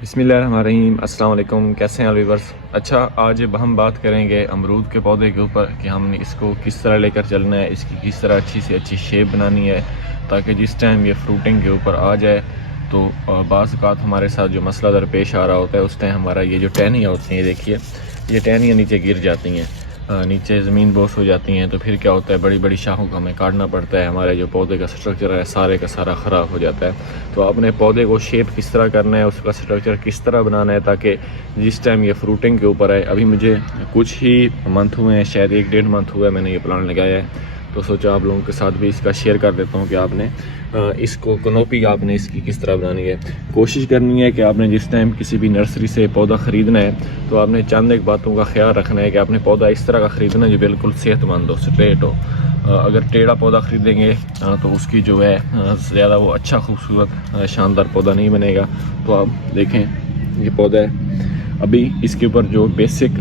बिस्मिल्लाहिर्रहमानिर्रहीम। अस्सलाम वालेकुम। कैसे हैं व्यूअर्स? अच्छा, आज हम बात करेंगे अमरूद के पौधे के ऊपर कि हमने इसको किस तरह लेकर चलना है, इसकी किस तरह अच्छी से अच्छी शेप बनानी है ताकि जिस टाइम ये फ्रूटिंग के ऊपर आ जाए तो बाज़ औक़ात हमारे साथ जो मसला दरपेश आ रहा होता है उस टाइम हमारा ये जो टहनियाँ होती हैं, ये देखिए ये टहनियाँ नीचे गिर जाती हैं, नीचे ज़मीन बोस हो जाती हैं। तो फिर क्या होता है, बड़ी बड़ी शाखों को हमें काटना पड़ता है, हमारे जो पौधे का स्ट्रक्चर है सारे का सारा ख़राब हो जाता है। तो आपने पौधे को शेप किस तरह करना है, उसका स्ट्रक्चर किस तरह बनाना है ताकि जिस टाइम ये फ्रूटिंग के ऊपर आए। अभी मुझे कुछ ही मंथ हुए हैं, शायद 1-1.5 मंथ हुआ है मैंने ये प्लांट लगाया है, तो सोचा आप लोगों के साथ भी इसका शेयर कर देता हूँ कि आपने इसको कनोपी आपने इसकी किस तरह बनानी है। कोशिश करनी है कि आपने जिस टाइम किसी भी नर्सरी से पौधा ख़रीदना है तो आपने चंद एक बातों का ख्याल रखना है कि आपने पौधा इस तरह का ख़रीदना है जो बिल्कुल सेहतमंद हो, स्ट्रेट हो। अगर टेढ़ा पौधा ख़रीदेंगे तो उसकी जो है ज़्यादा वो अच्छा खूबसूरत शानदार पौधा नहीं बनेगा। तो आप देखें ये पौधा है। अभी इसके ऊपर जो बेसिक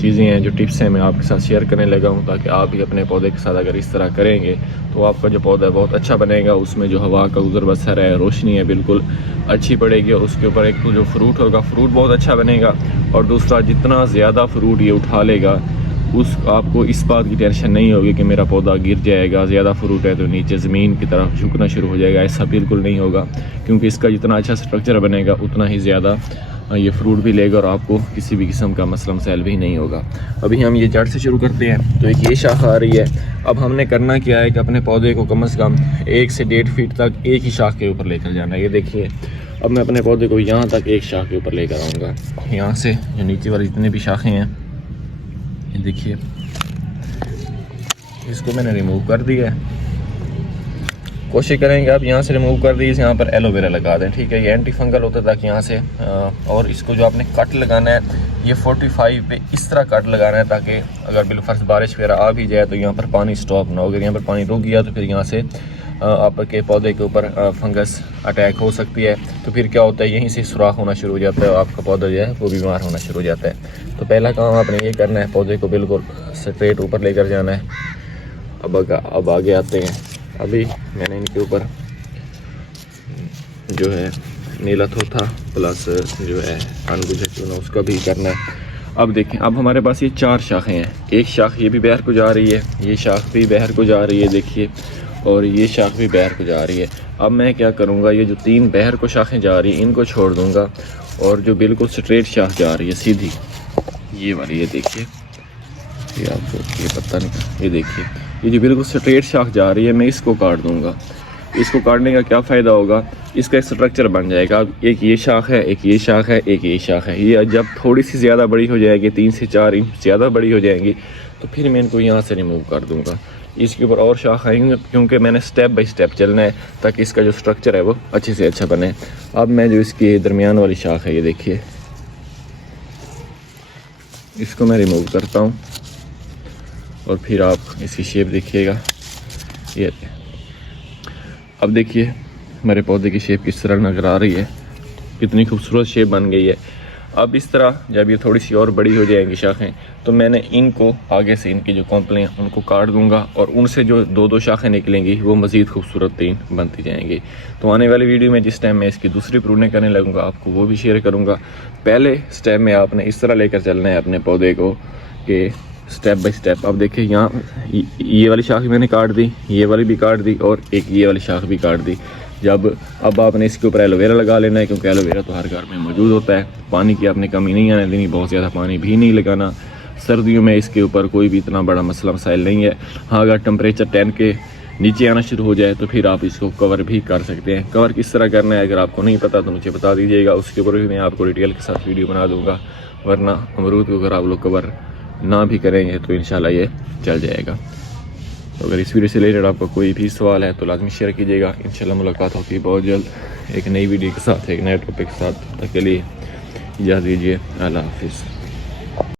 चीज़ें हैं, जो टिप्स हैं, मैं आपके साथ शेयर करने लगा हूँ ताकि आप भी अपने पौधे के साथ अगर इस तरह करेंगे तो आपका जो पौधा है बहुत अच्छा बनेगा। उसमें जो हवा का गुजर बसर है, रोशनी है, बिल्कुल अच्छी पड़ेगी। और उसके ऊपर एक तो जो फ्रूट होगा, फ्रूट बहुत अच्छा बनेगा, और दूसरा जितना ज़्यादा फ्रूट ये उठा लेगा उस आपको इस बात की टेंशन नहीं होगी कि मेरा पौधा गिर जाएगा, ज़्यादा फ्रूट है तो नीचे ज़मीन की तरफ झुकना शुरू हो जाएगा। ऐसा बिल्कुल नहीं होगा, क्योंकि इसका जितना अच्छा स्ट्रक्चर बनेगा उतना ही ज़्यादा ये फ्रूट भी लेगा और आपको किसी भी किस्म का मसला मसाइल भी नहीं होगा। अभी हम ये जड़ से शुरू करते हैं। तो एक ये शाख आ रही है। अब हमने करना क्या है कि अपने पौधे को कम से कम 1 से 1.5 फीट तक एक ही शाख के ऊपर लेकर जाना है। ये देखिए, अब मैं अपने पौधे को यहाँ तक एक शाख के ऊपर लेकर आऊँगा। यहाँ से जो नीचे वाली जितने भी शाखें हैं, ये देखिए, इसको मैंने रिमूव कर दिया है। कोशिश करेंगे आप यहाँ से रिमूव कर दीजिए, यहाँ पर एलोवेरा लगा दें, ठीक है। ये एंटी फंगल होता है ताकि यहाँ से और इसको जो आपने कट लगाना है ये 45 पे इस तरह कट लगाना है ताकि अगर बिलफर्ज बारिश वगैरह आ भी जाए तो यहाँ पर पानी स्टॉप ना हो। अगर यहाँ पर पानी रुक गया तो फिर यहाँ से आपके पौधे के ऊपर फंगस अटैक हो सकती है। तो फिर क्या होता है, यहीं से सुराख होना शुरू हो जाता है और आपका पौधा जो है वो बीमार होना शुरू हो जाता है। तो पहला काम आपने ये करना है, पौधे को बिल्कुल स्ट्रेट ऊपर लेकर जाना है। अब आगे आते हैं। अभी मैंने इनके ऊपर जो है नीला थोथा प्लस जो है अनगुझा चूना उसका भी करना है। अब देखें, अब हमारे पास ये 4 शाखें हैं। एक शाख ये भी बाहर को जा रही है, ये शाख भी बाहर को जा रही है, देखिए, और ये शाख भी बाहर को जा रही है। अब मैं क्या करूँगा, ये जो 3 बाहर को शाखें जा रही हैं इनको छोड़ दूँगा, और जो बिल्कुल स्ट्रेट शाख जा रही है सीधी, ये वाली, ये देखिए, ये आपको ये पता नहीं, ये देखिए, ये जो बिल्कुल स्ट्रेट शाख जा रही है मैं इसको काट दूंगा। इसको काटने का क्या फ़ायदा होगा, इसका एक स्ट्रक्चर बन जाएगा। अब एक ये शाख है, एक ये शाख है, एक ये शाख है। ये जब थोड़ी सी ज़्यादा बड़ी हो जाएगी, 3 से 4 इंच ज़्यादा बड़ी हो जाएंगी, तो फिर मैं इनको यहाँ से रिमूव कर दूँगा। इसके ऊपर और शाख आएंगे, क्योंकि मैंने स्टेप बाई स्टेप चलना है ताकि इसका जो स्ट्रक्चर है वो अच्छे से अच्छा बने। अब मैं जो इसकी दरमियान वाली शाख है, ये देखिए, इसको मैं रिमूव करता हूँ और फिर आप इसकी शेप देखिएगा। ये अब देखिए मेरे पौधे की शेप किस तरह नजर आ रही है, कितनी खूबसूरत शेप बन गई है। अब इस तरह जब ये थोड़ी सी और बड़ी हो जाएंगी शाखें, तो मैंने इनको आगे से इनकी जो कॉम्पलें हैं उनको काट दूंगा, और उनसे जो 2-2 शाखें निकलेंगी वो मज़ीद खूबसूरत 3 बनती जाएंगी। तो आने वाली वीडियो में जिस टाइम मैं इसकी दूसरी प्रूनिंग करने लगूँगा आपको वो भी शेयर करूँगा। पहले स्टेप में आपने इस तरह लेकर चलना है अपने पौधे को कि स्टेप बाय स्टेप। अब देखिए, यहाँ ये वाली शाख मैंने काट दी, ये वाली भी काट दी, और एक ये वाली शाख भी काट दी। अब आपने इसके ऊपर एलोवेरा लगा लेना है, क्योंकि एलोवेरा तो हर घर में मौजूद होता है। पानी की आपने कमी नहीं आने देनी, बहुत ज़्यादा पानी भी नहीं लगाना। सर्दियों में इसके ऊपर कोई भी इतना बड़ा मसला मसाइल नहीं है। हाँ, अगर टेम्परेचर 10 के नीचे आना शुरू हो जाए तो फिर आप इसको कवर भी कर सकते हैं। कवर किस तरह करना है अगर आपको नहीं पता तो मुझे बता दीजिएगा, उसके ऊपर भी मैं आपको डिटेल के साथ वीडियो बना दूँगा। वरना अमरूद को अगर आप लोग कवर ना भी करेंगे तो इंशाल्लाह ये चल जाएगा। तो अगर इस वीडियो से रिलेटेड आपका कोई भी सवाल है तो लाजमी शेयर कीजिएगा। इंशाल्लाह मुलाकात होती है बहुत जल्द एक नई वीडियो के साथ, एक नए टॉपिक के साथ। तब तक के लिए इजाज़त दीजिए। अल्लाह हाफिज़।